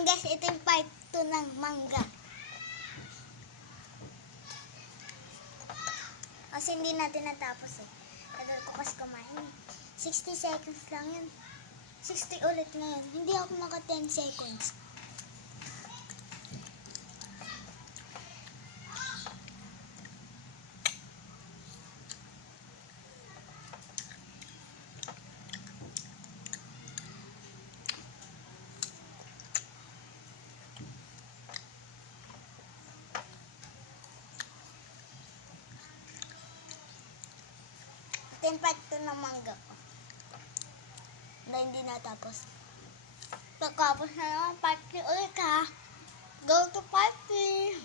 Ayun guys, ito yung part 2 ng mangga. Kasi hindi natin natapos eh. Tagal ko kasi kumain. 60 seconds lang yun. 60 ulit na yun. Hindi ako maka 10 seconds. Ito yung part 2 ng mangga ko. Na hindi natapos. Pagkapos na naman, part 3 ulit ha. Go to party!